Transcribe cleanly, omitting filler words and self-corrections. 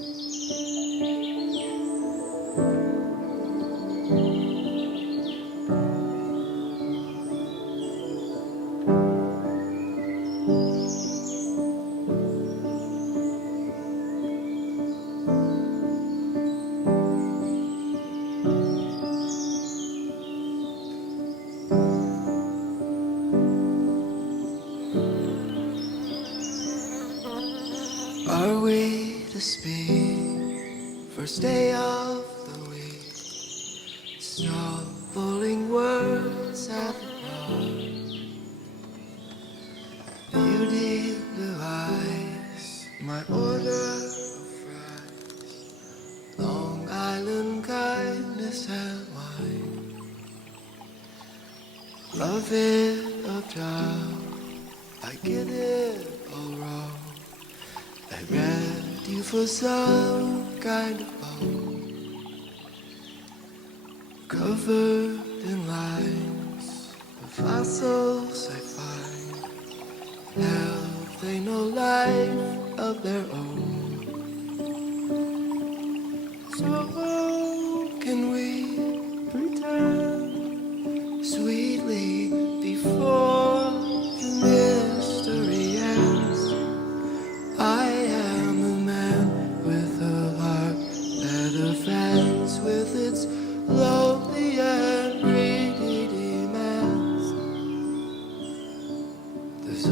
Are we to speak? First day of the week, stumbling words at the bar. Beauty, blue eyes, my order of fries, Long Island kindness and wine. Love it a job, I get it all wrong. I read you for some kind of hope, covered in lines of fossils I find. Have they no life of their own? So can we pretend sweetly before the mystery ends? I am a man with a heart that offends with its lonely and greedy demands. There's